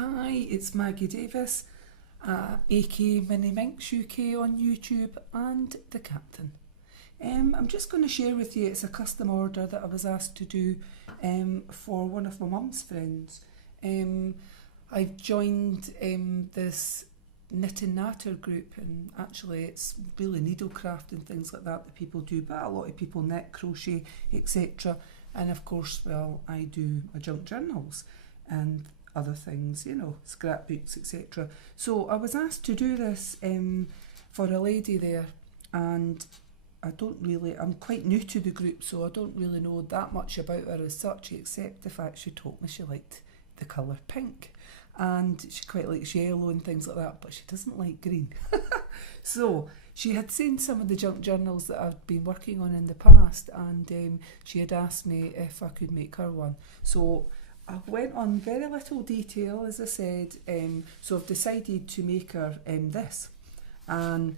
Hi, it's Maggie Davis, aka Minnie Minx UK on YouTube and the Captain. I'm just going to share with you, it's a custom order that I was asked to do for one of my mum's friends. I've joined this knit and natter group, and actually it's really needlecraft and things like that people do, but a lot of people knit, crochet, etc. And of course, well, I do my junk journals and other things, you know, scrapbooks, etc. So I was asked to do this for a lady there, and I'm quite new to the group, so I don't really know that much about her as such, except the fact she told me she liked the colour pink. And she quite likes yellow and things like that, but she doesn't like green. So she had seen some of the junk journals that I've been working on in the past, and she had asked me if I could make her one. So I went on very little detail, as I said, so I've decided to make her this. And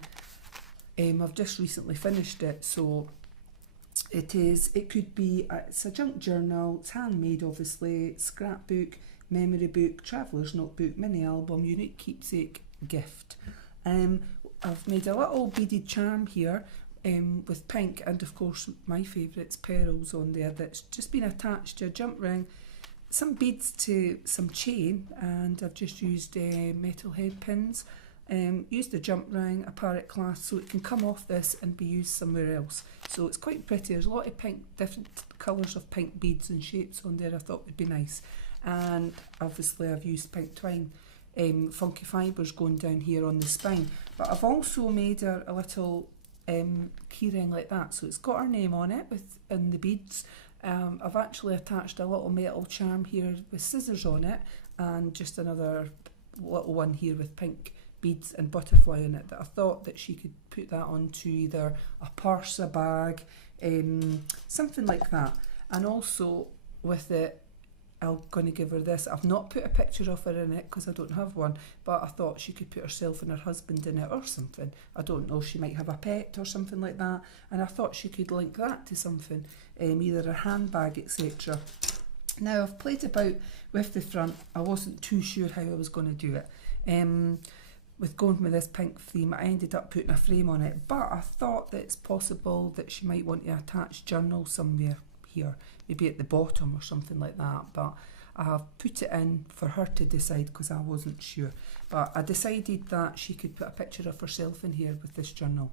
I've just recently finished it, so it's a junk journal, it's handmade obviously, scrapbook, memory book, traveller's notebook, mini album, unique keepsake gift. I've made a little beaded charm here with pink, and of course my favourites, pearls on there, that's just been attached to a jump ring, some beads to some chain, and I've just used metal head pins. Used a jump ring, a parrot clasp, so it can come off this and be used somewhere else. So it's quite pretty. There's a lot of pink, different colours of pink beads and shapes on there I thought would be nice. And obviously I've used pink twine, funky fibres going down here on the spine. But I've also made her a little key ring like that. So it's got her name on it and the beads. I've actually attached a little metal charm here with scissors on it, and just another little one here with pink beads and butterfly in it, that I thought that she could put that onto either a purse, a bag, something like that. And also with it, I'm going to give her this. I've not put a picture of her in it because I don't have one, but I thought she could put herself and her husband in it or something. I don't know, she might have a pet or something like that, and I thought she could link that to something, either a handbag, etc. Now I've played about with the front. I wasn't too sure how I was going to do it. With going with this pink theme, I ended up putting a frame on it, but I thought that it's possible that she might want to attach journal somewhere here, maybe at the bottom or something like that, but I have put it in for her to decide because I wasn't sure. But I decided that she could put a picture of herself in here with this journal.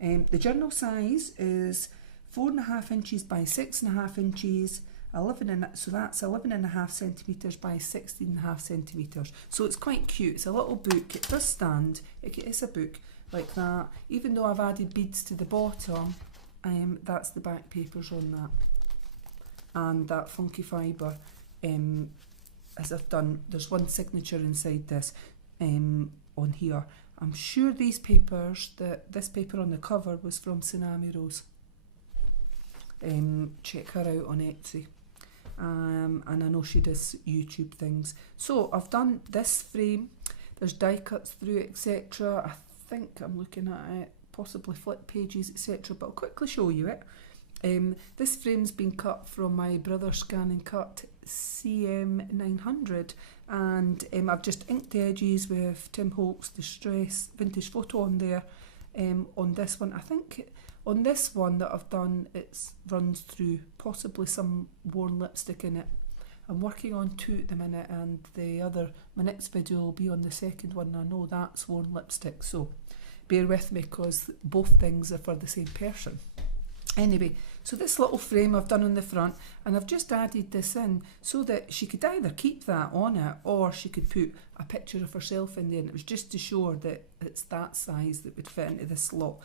The journal size is 4.5 inches by 6.5 inches, so that's 11.5 centimetres by 16.5 centimetres. So it's quite cute. It's a little book. It does stand. It's a book like that. Even though I've added beads to the bottom, that's the back papers on that. And that funky fibre, as I've done, there's one signature inside this on here. I'm sure these papers, this paper on the cover was from Tsunami Rose. Check her out on Etsy. And I know she does YouTube things. So I've done this frame, there's die cuts through it, etc. I think I'm looking at it, possibly flip pages, etc. But I'll quickly show you it. This frame's been cut from my brother Scan and Cut CM900, and I've just inked the edges with Tim Holt's Distress Vintage Photo on there. On this one, I think on this one that I've done, it runs through possibly some worn lipstick in it. I'm working on 2 at the minute, and my next video will be on the second one. I know that's worn lipstick, so bear with me because both things are for the same person. Anyway, so this little frame I've done on the front, and I've just added this in so that she could either keep that on it or she could put a picture of herself in there, and it was just to show her that it's that size that would fit into this slot,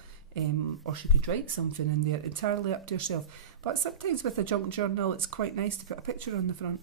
or she could write something in there, entirely up to herself. But sometimes with a junk journal it's quite nice to put a picture on the front.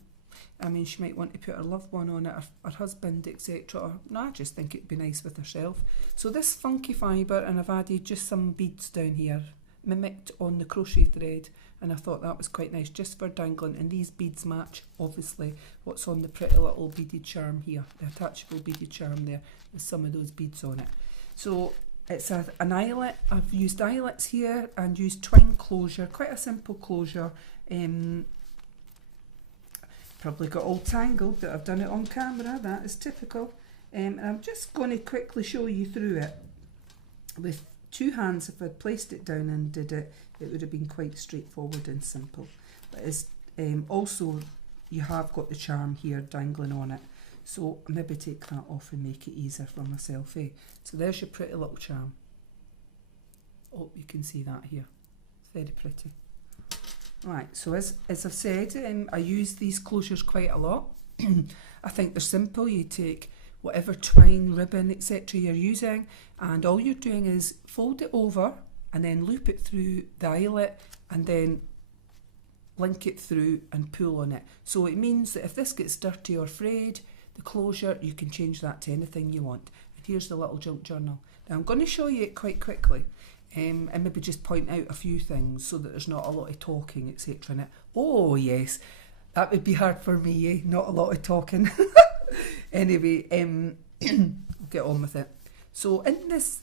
I mean, she might want to put her loved one on it, her husband, etc. Or no, I just think it'd be nice with herself. So this funky fibre, and I've added just some beads down here, mimicked on the crochet thread, and I thought that was quite nice just for dangling. And these beads match obviously what's on the pretty little beaded charm here, the attachable beaded charm there, with some of those beads on it. So it's an eyelet. I've used eyelets here and used twine closure, quite a simple closure. Probably got all tangled that I've done it on camera. That is typical. And I'm just going to quickly show you through it. With two hands, if I'd placed it down and did it, it would have been quite straightforward and simple. But it's also, you have got the charm here dangling on it. So maybe take that off and make it easier for myself, eh? So there's your pretty little charm. Oh, you can see that here. It's very pretty. Right, so as I've said, I use these closures quite a lot. I think they're simple. You take whatever twine, ribbon, etc. you're using, and all you're doing is fold it over and then loop it through the eyelet and then link it through and pull on it. So it means that if this gets dirty or frayed, the closure, you can change that to anything you want. And here's the little junk journal. Now I'm going to show you it quite quickly. And maybe just point out a few things so that there's not a lot of talking, etc. in it. Oh yes, that would be hard for me, eh? Not a lot of talking. Anyway, I'll get on with it. So in this,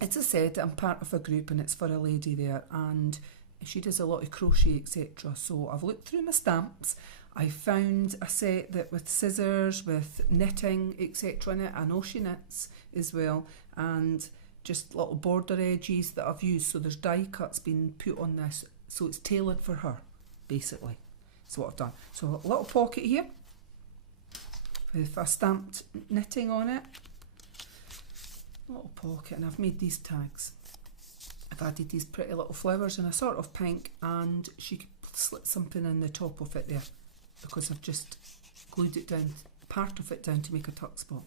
as I said, I'm part of a group and it's for a lady there, and she does a lot of crochet, etc. So I've looked through my stamps. I found a set that with scissors, with knitting, etc. in it. I know she knits as well, and just little border edges that I've used. So there's die cuts being put on this, so it's tailored for her, basically. That's what I've done. So a little pocket here with a stamped knitting on it. Little pocket, and I've made these tags. I've added these pretty little flowers in a sort of pink, and she could slip something in the top of it there because I've just glued it down, part of it down to make a tuck spot.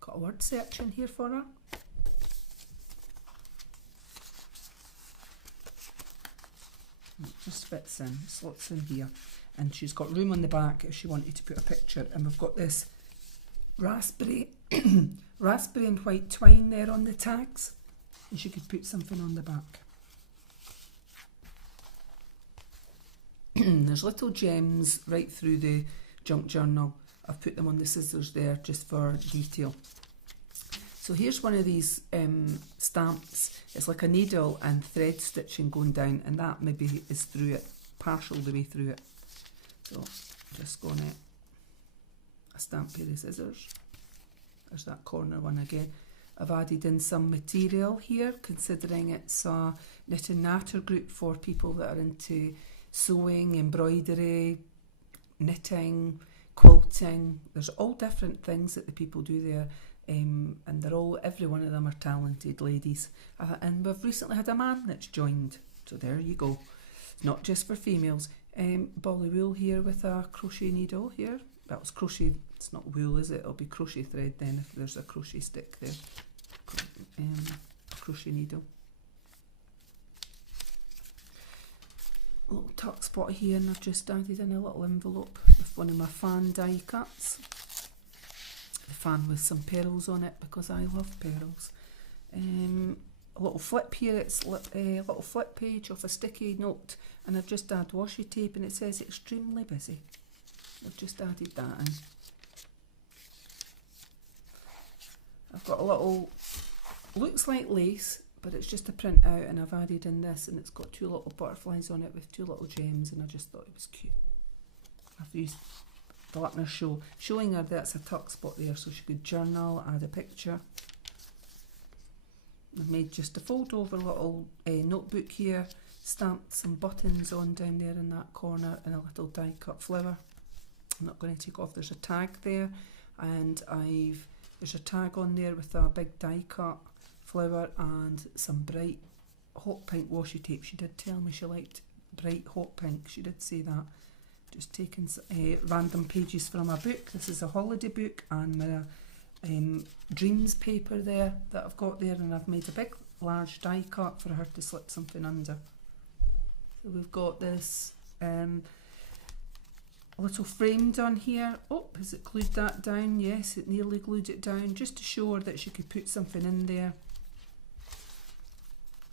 Got a word search in here for her. It just fits in, slots in here, and she's got room on the back if she wanted to put a picture. And we've got this raspberry raspberry and white twine there on the tags, and she could put something on the back. There's little gems right through the junk journal. I've put them on the scissors there just for detail. So here's one of these stamps. It's like a needle and thread stitching going down, and that maybe is through it, partial the way through it. So I'm just going to a stamp pair of scissors. There's that corner one again. I've added in some material here, considering it's a knit and natter group for people that are into sewing, embroidery, knitting, quilting. There's all different things that the people do there, and every one of them are talented ladies. And we've recently had a man that's joined, so there you go. It's not just for females. Ball of wool here with a crochet needle here. That was crochet. It's not wool, is it? It'll be crochet thread then if there's a crochet stick there. Crochet needle. A little tuck spot here, and I've just added in a little envelope with one of my fan die cuts. The fan with some pearls on it because I love pearls. A little flip here, it's a little flip page of a sticky note, and I've just added washi tape and it says extremely busy. I've just added that in. I've got a little, looks like lace, but it's just a print out, and I've added in this, and it's got two little butterflies on it with two little gems, and I just thought it was cute. I've used the Lackner show, showing her that's a tuck spot there so she could journal, add a picture. I've made just a fold over little notebook here, stamped some buttons on down there in that corner, and a little die cut flower. I'm not going to take off, there's a tag there, and there's a tag on there with a big die cut flower and some bright hot pink washi tape. She did tell me she liked bright hot pink, she did say that. Just taking random pages from a book. This is a holiday book, and my dreams paper there that I've got there, and I've made a big large die cut for her to slip something under. So we've got this little frame done here. Oh, has it glued that down? Yes, it nearly glued it down, just to show her that she could put something in there.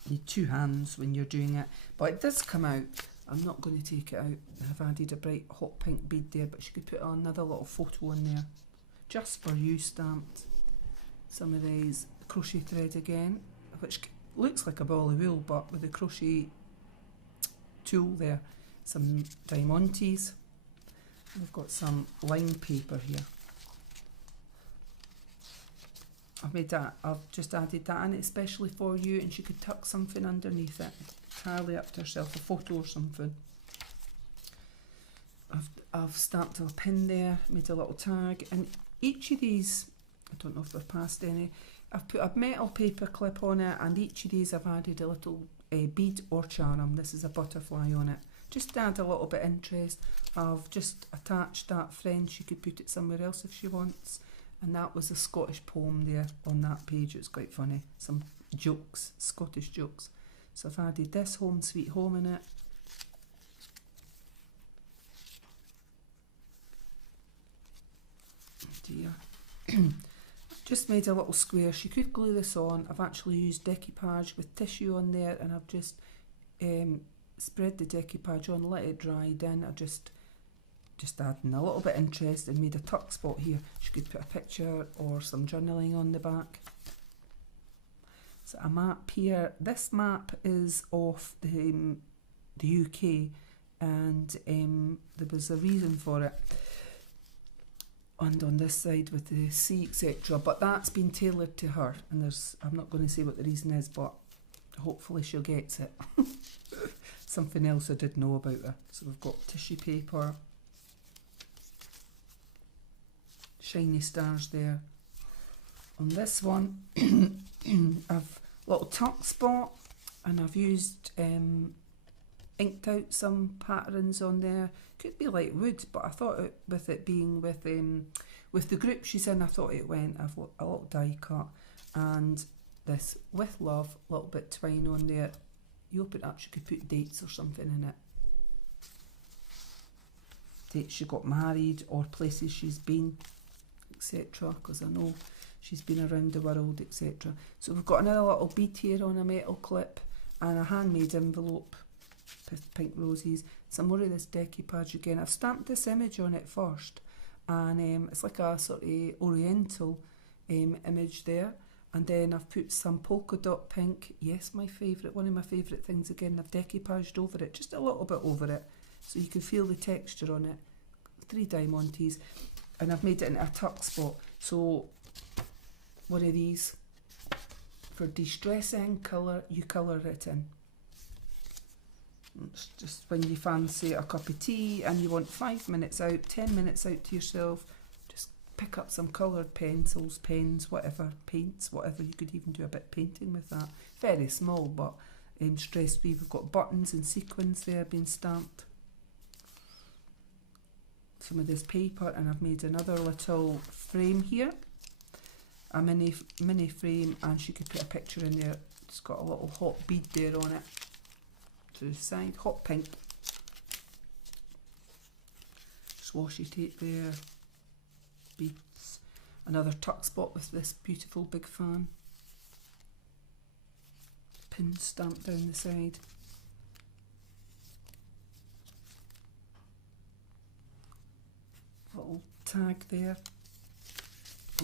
You need two hands when you're doing it, but it does come out. I'm not going to take it out. I've added a bright hot pink bead there, but she could put another little photo in there. Just for you stamped. Some of these crochet thread again, which looks like a ball of wool, but with the crochet tool there, some diamantes. We've got some line paper here. I've just added that in especially for you, and she could tuck something underneath it. Entirely up to herself, a photo or something. I've stamped a pin there, made a little tag, and each of these, I don't know if they're past any, I've put a metal paper clip on it, and each of these I've added a little bead or charm. This is a butterfly on it, just to add a little bit of interest. I've just attached that friend, she could put it somewhere else if she wants. And that was a Scottish poem there on that page. It's quite funny, some jokes, Scottish jokes. So I've added this Home Sweet Home in it. Oh dear. Just made a little square. She could glue this on. I've actually used decoupage with tissue on there, and I've just spread the decoupage on, let it dry, then I just adding a little bit of interest and made a tuck spot here. She could put a picture or some journaling on the back. So a map here. This map is of the UK, and there was a reason for it. And on this side with the sea, etc. But that's been tailored to her, and I'm not going to say what the reason is, but hopefully she'll get it. Something else I did know about her. So we've got tissue paper, shiny stars there. On this one, I've little tuck spot, and I've used inked out some patterns on there. Could be like wood, but I thought with it being with the group she's in, I thought it went. I've got a little die cut, and this with love, a little bit twine on there. You open it up, she could put dates or something in it. Dates she got married or places she's been, etc. Because I know she's been around the world, etc. So we've got another little bead here on a metal clip, and a handmade envelope with pink roses. Some more of this decoupage again. I've stamped this image on it first, and it's like a sort of oriental image there. And then I've put some polka dot pink. Yes, my favourite, one of my favourite things again. I've decoupaged over it, just a little bit over it, so you can feel the texture on it. 3 diamantes, and I've made it into a tuck spot. So one of these for de-stressing colour, you colour it in. It's just when you fancy a cup of tea and you want 5 minutes out, 10 minutes out to yourself, just pick up some coloured pencils, pens, whatever, paints, whatever. You could even do a bit of painting with that. Very small, but stress-free. We've got buttons and sequins there being stamped. Some of this paper, and I've made another little frame here, a mini frame, and she could put a picture in there. It's got a little hot bead there on it to the side, hot pink. Swashy tape there, beads, another tuck spot with this beautiful big fan, pins stamped down the side. Little tag there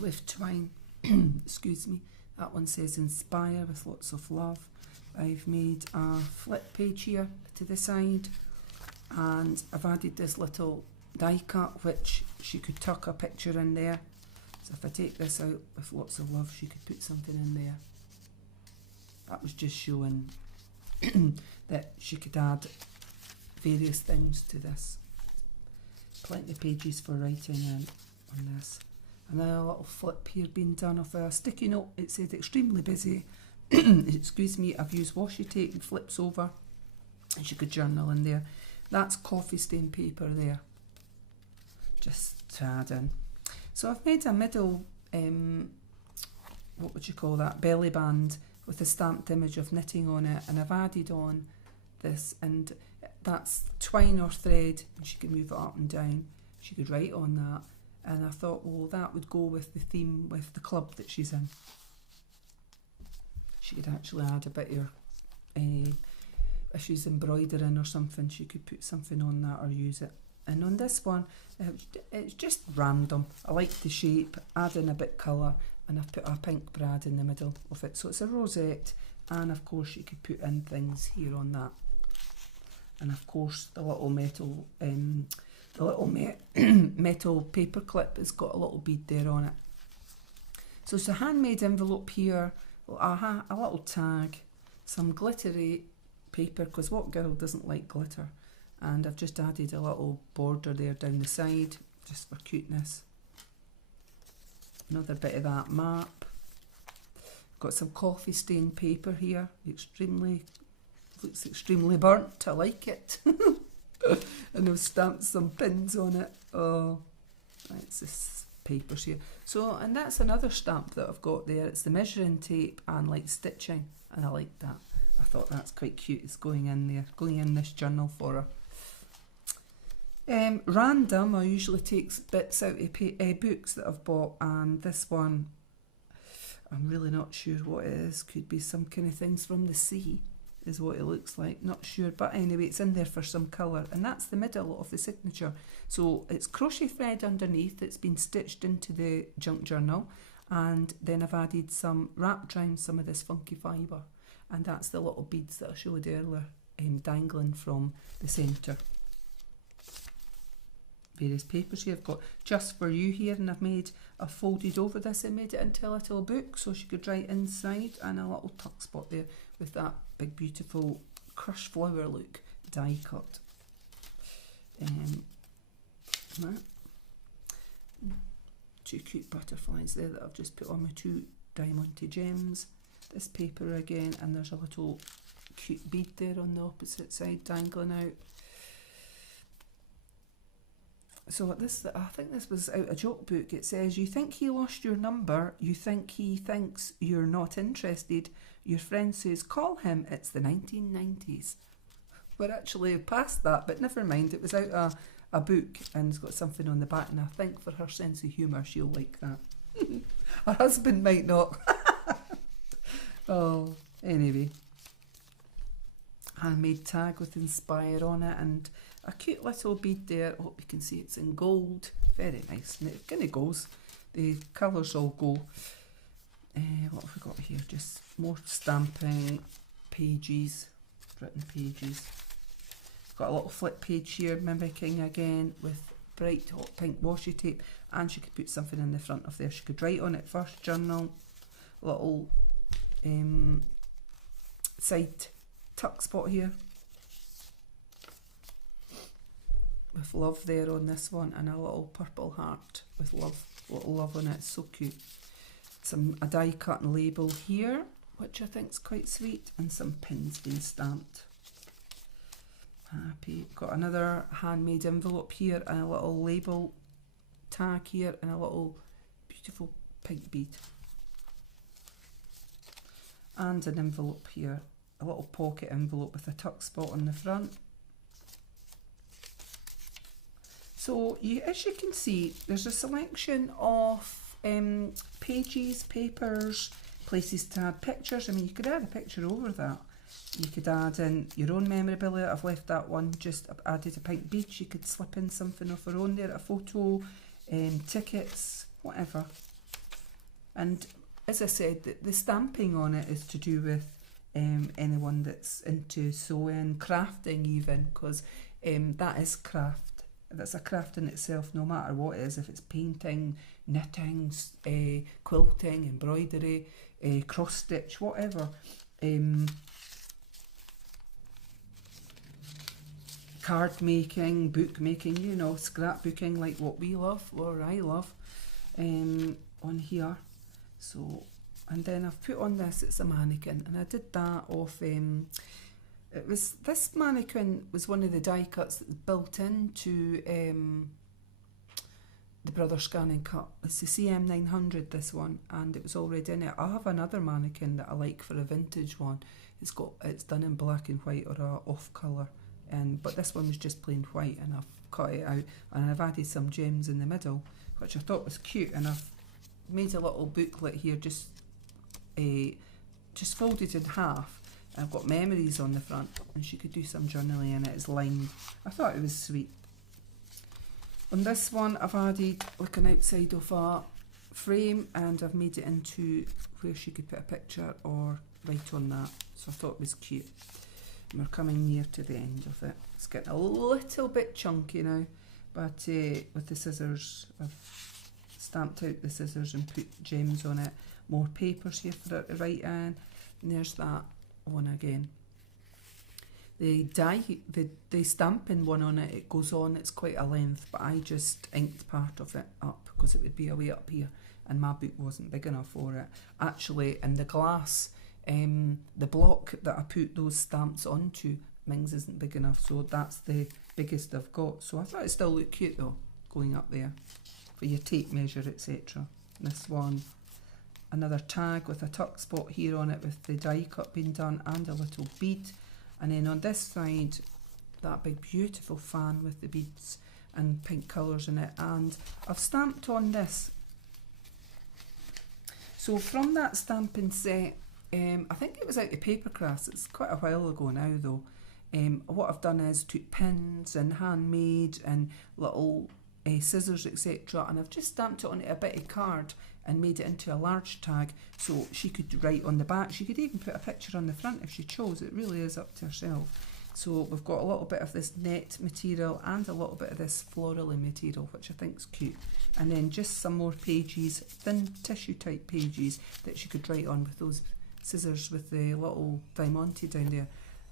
with twine. Excuse me. That one says inspire with lots of love. I've made a flip page here to the side, and I've added this little die cut which she could tuck a picture in there. So if I take this out with lots of love, she could put something in there. That was just showing that she could add various things to this. Plenty of pages for writing in on this. Another little flip here being done of a sticky note. It said extremely busy. Excuse me, I've used washi tape and flips over, and she could journal in there. That's coffee stain paper there, just to add in. So I've made a middle, what would you call that, belly band with a stamped image of knitting on it, and I've added on this, and that's twine or thread, and she could move it up and down. She could write on that, and I thought, well, that would go with the theme with the club that she's in. She could actually add a bit of if she's embroidering or something, she could put something on that or use it. And on this one, it's just random. I like the shape, add in a bit colour, and I've put a pink brad in the middle of it. So it's a rosette, and of course you could put in things here on that. and of course the little metal metal paper clip has got a little bead there on it. So it's a handmade envelope here, a little tag, some glittery paper, because what girl doesn't like glitter? And I've just added a little border there down the side, just for cuteness. Another bit of that map. Got some coffee stained paper here, looks extremely burnt, I like it. And I've stamped some pins on it. Oh, it's this paper here. So, and that's another stamp that I've got there. It's the measuring tape and like stitching, and I like that. I thought that's quite cute. It's going in there, going in this journal for her. Random, I usually take bits out of books that I've bought, and this one, I'm really not sure what it is. Could be some kind of things from the sea, is what it looks like. Not sure, but anyway, it's in there for some colour, and that's the middle of the signature. So it's crochet thread underneath. It's been stitched into the junk journal, and then I've added some, wrapped around some of this funky fibre, and that's the little beads that I showed earlier, dangling from the centre. Various papers here. I've got Just For You here, and I've folded over this and made it into a little book so she could write inside, and a little tuck spot there with that big beautiful crushed flower look die cut. Two cute butterflies there that I've just put on my two diamante gems. This paper again, and there's a little cute bead there on the opposite side dangling out. So this, I think this was out a joke book. It says, you think he lost your number, you think he thinks you're not interested, your friend says call him, it's the 1990s. We're actually past that, but never mind, it was out a book and it's got something on the back, and I think for her sense of humour she'll like that. Her husband might not. Oh, anyway. Handmade tag with Inspire on it, and a cute little bead there. I hope you can see it's in gold. Very nice. And it kind of goes. The colours all go. What have we got here? Just more stamping pages. Written pages. Got a little flip page here, mimicking again with bright hot pink washi tape. And she could put something in the front of there. She could write on it. First journal. Little side tuck spot here. With love there on this one, and a little purple heart with love, little love on it. It's so cute. A die cut and label here, which I think is quite sweet, and some pins being stamped. Happy. Got another handmade envelope here, and a little label tag here, and a little beautiful pink bead. And an envelope here, a little pocket envelope with a tuck spot on the front. So as you can see, there's a selection of pages, papers, places to add pictures. I mean, you could add a picture over that. You could add in your own memorabilia. I've left that one, just added a pink bead. You could slip in something of her own there, a photo, tickets, whatever. And as I said, the stamping on it is to do with anyone that's into sewing, crafting even, because that is craft. That's a craft in itself, no matter what it is, if it's painting, knitting, quilting, embroidery, cross stitch, whatever. Card making, book making, you know, scrapbooking, like what we love, or I love, on here. So, and then I've put on this, it's a mannequin, and I did that off, this mannequin was one of the die cuts that was built into the Brother Scan and Cut. It's the CM900, this one, and it was already in it. I have another mannequin that I like for a vintage one. It's done in black and white or a off colour, but this one was just plain white, and I've cut it out, and I've added some gems in the middle, which I thought was cute, and I've made a little booklet here, just folded in half. I've got memories on the front, and she could do some journaling in it. It's lined. I thought it was sweet. On this one, I've added like an outside of a frame, and I've made it into where she could put a picture or write on that. So I thought it was cute. We're coming near to the end of it. It's getting a little bit chunky now, but with the scissors, I've stamped out the scissors and put gems on it. More papers here for it to write in. And there's that one again. The stamping one on it, it goes on, it's quite a length, but I just inked part of it up because it would be away up here and my book wasn't big enough for it. Actually, in the glass, the block that I put those stamps onto, Ming's isn't big enough, so that's the biggest I've got. So I thought it still looked cute though, going up there for your tape measure, etc. This one, another tag with a tuck spot here on it with the die cut being done and a little bead. And then on this side, that big beautiful fan with the beads and pink colours in it. And I've stamped on this. So from that stamping set, I think it was out of Paper Crafts. It's quite a while ago now though. What I've done is took pins and Handmade and little scissors, etc. And I've just stamped it onto a bit of card and made it into a large tag so she could write on the back. She could even put a picture on the front if she chose. It really is up to herself. So we've got a little bit of this net material and a little bit of this florally material, which I think is cute. And then just some more pages, thin tissue type pages that she could write on with those scissors with the little diamante down there.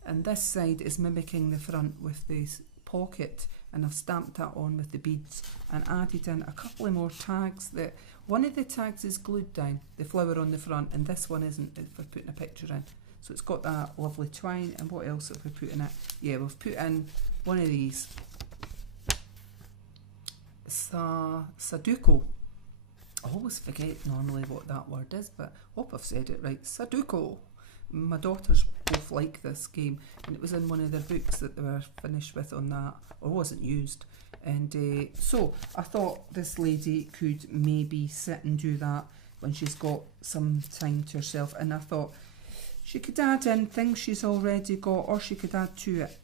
And this side is mimicking the front with this pocket, and I've stamped that on with the beads and added in a couple of more tags. That one of the tags is glued down, the flower on the front, and this one isn't for putting a picture in. So it's got that lovely twine. And what else have we put in it? Yeah, we've put in one of these Sudoku. I always forget normally what that word is, but I hope I've said it right. Sudoku. My daughters both like this game, and it was in one of their books that they were finished with on that, or wasn't used. And so I thought this lady could maybe sit and do that when she's got some time to herself. And I thought she could add in things she's already got, or she could add to it.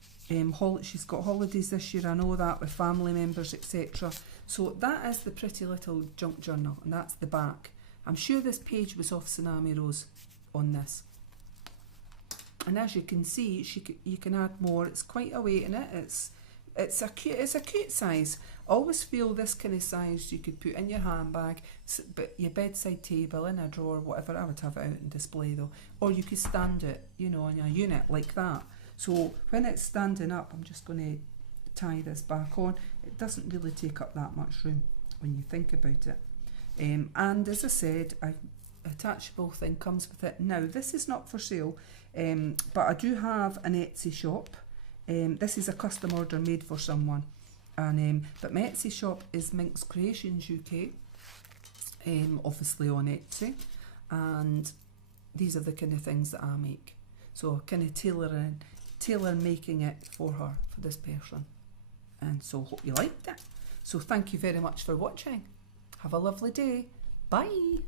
She's got holidays this year, I know that, with family members, etc. So that is the pretty little junk journal, and that's the back. I'm sure this page was off Tsunami Rose on this. And as you can see, you can add more. It's quite a weight in it. It's a cute size. I always feel this kind of size you could put in your handbag, but your bedside table, in a drawer, whatever. I would have it out on display though, or you could stand it, you know, on a unit like that. So when it's standing up, I'm just going to tie this back on. It doesn't really take up that much room when you think about it. And as I said, attachable thing comes with it. Now this is not for sale, but I do have an Etsy shop. This is a custom order made for someone, and but my Etsy shop is Minx Creations UK, obviously on Etsy, and these are the kind of things that I make. So kind of tailor making it for her, for this person, and so hope you liked it. So thank you very much for watching. Have a lovely day. Bye.